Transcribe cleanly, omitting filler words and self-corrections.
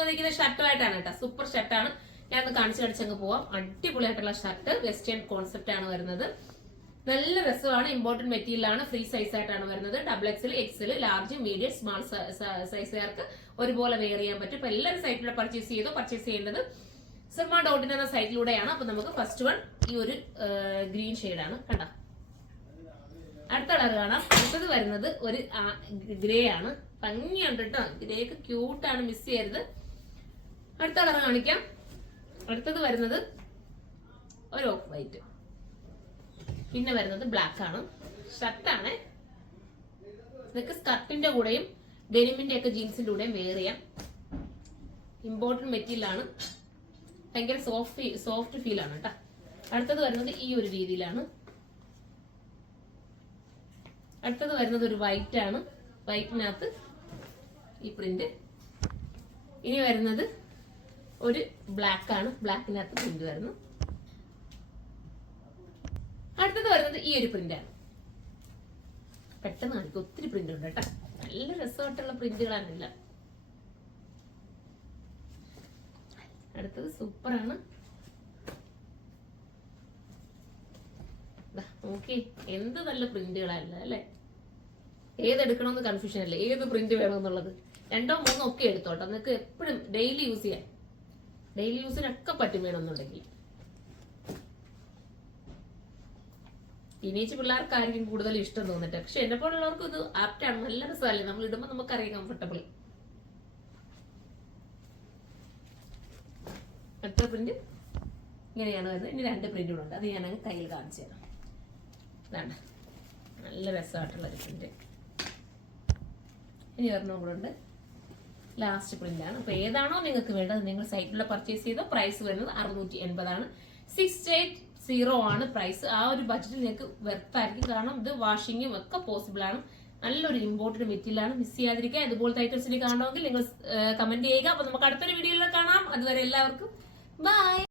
വന്നിരിക്കുന്ന ഷർട്ടുമായിട്ടാണ് കേട്ടോ. സൂപ്പർ ഷർട്ടാണ്. ഞാൻ ഒന്ന് കാണിച്ചു കാണിച്ചങ്ങ് പോവാം. അടിപൊളിയായിട്ടുള്ള ഷർട്ട്, വെസ്റ്റേൺ കോൺസെപ്റ്റ് ആണ് വരുന്നത്. നല്ല രസമാണ്. ഇമ്പോർട്ടന്റ് മെറ്റീരിയൽ ആണ്. ഫ്രീ സൈസ് ആയിട്ടാണ് വരുന്നത്. XXL, XL, large, medium, small സൈസുകാർക്ക് ഒരുപോലെ വെയർ ചെയ്യാൻ പറ്റും. അപ്പൊ എല്ലാവരും സൈറ്റിലൂടെ പർച്ചേസ് ചെയ്യേണ്ടത് Sirma.in എന്ന സൈറ്റിലൂടെയാണ്. അപ്പൊ നമുക്ക് ഫസ്റ്റ് വൺ ഈ ഒരു ഗ്രീൻ ഷെയ്ഡാണ്. കണ്ട, അടുത്ത കളർ കാണാം. അടുത്തത് വരുന്നത് ഒരു ഗ്രേ ആണ്. ഭംഗിയുണ്ട് കേട്ടോ. ഗ്രേക്ക് ക്യൂട്ടാണ്, മിസ് ചെയ്യരുത്. അടുത്ത കളർ കാണിക്കാം. അടുത്തത് വരുന്നത് ഒരു ഓഫ് വൈറ്റ്. പിന്നെ വരുന്നത് ബ്ലാക്ക് ആണ്. ഷർട്ടാണ്. ഇതൊക്കെ സ്കർട്ടിന്റെ കൂടെയും ഡെനിമിന്റെ ഒക്കെ ജീൻസിന്റെ കൂടെയും വെയർ ചെയ്യാം. ഇമ്പോർട്ടന്റ് മെറ്റീരിയൽ ആണ്. ഭയങ്കര സോഫ്റ്റ് ഫീൽ ആണ് കേട്ടോ. അടുത്തത് വരുന്നത് ഈ ഒരു രീതിയിലാണ്. അടുത്തത് വരുന്നത് ഒരു വൈറ്റ് ആണ്. വൈറ്റിനകത്ത് ഈ പ്രിന്റ്. ഇനി വരുന്നത് ഒരു ബ്ലാക്ക് ആണ്. ബ്ലാക്കിനകത്ത് പ്രിന്റ് വരുന്നു. അടുത്തത് വരുന്നത് ഈ ഒരു പ്രിന്റ് ആണ്. പെട്ടെന്ന് കാണിക്കും, ഒത്തിരി പ്രിന്റ് ഉണ്ട് കേട്ടോ. നല്ല രസമായിട്ടുള്ള പ്രിന്റുകളാണില്ല. അടുത്തത് സൂപ്പറാണ്. നോക്കി, എന്ത് നല്ല പ്രിന്റുകളല്ല അല്ലെ. ഏതെടുക്കണമെന്ന് കൺഫ്യൂഷൻ അല്ലേ, ഏത് പ്രിന്റ് വേണമെന്നുള്ളത്. 2 or 3 ഒക്കെ എടുത്തോട്ടോ. നിങ്ങൾക്ക് എപ്പോഴും ഡെയിലി യൂസ് ചെയ്യാം. ഡെയിലി യൂസിനൊക്കെ പറ്റും വേണമെന്നുണ്ടെങ്കിൽ. ടീനേജ് പിള്ളേർക്കായിരിക്കും കൂടുതൽ ഇഷ്ടം തോന്നിട്ട്. പക്ഷെ എന്നെ പോലുള്ളവർക്ക് ഇത് ആപ്റ്റാണ്. നല്ല രസമല്ലേ, നമ്മൾ ഇടുമ്പോൾ നമുക്കറിയാം കംഫർട്ടബിൾ. അടുത്ത പ്രിന്റ് ഇങ്ങനെയാണ് വരുന്നത്. ഇനി 2 പ്രിന്റുകളുണ്ട്. അത് ഞാനങ്ങ് കയ്യിൽ കാണിച്ചു തരാം. ഇതാണ് നല്ല രസമായിട്ടുള്ള ഒരു പ്രിന്റ്. ഇനി ഒരെണ്ണം കൂടെ ഉണ്ട്. ലാസ്റ്റ് പ്രിന്റ് ആണ്. അപ്പൊ ഏതാണോ നിങ്ങൾക്ക് വേണ്ടത് നിങ്ങൾ സൈറ്റിലുള്ള പർച്ചേസ് ചെയ്തോ. പ്രൈസ് വരുന്നത് 680 ആണ്. 680 ആണ് പ്രൈസ്. ആ ഒരു ബഡ്ജറ്റിൽ നിങ്ങൾക്ക് വെർത്തായിരിക്കും. കാരണം ഇത് വാഷിങ്ങും ഒക്കെ പോസിബിൾ ആണ്. നല്ലൊരു ഇമ്പോർട്ടന്റ് മെറ്റീരിയൽ ആണ്. മിസ് ചെയ്യാതിരിക്കുക. ഇതുപോലത്തെ ഐറ്റംസിന് കാണുമെങ്കിൽ നിങ്ങൾ കമന്റ് ചെയ്യുക. അപ്പൊ നമുക്ക് അടുത്തൊരു വീഡിയോയിൽ കാണാം. അതുവരെ എല്ലാവർക്കും ബൈ.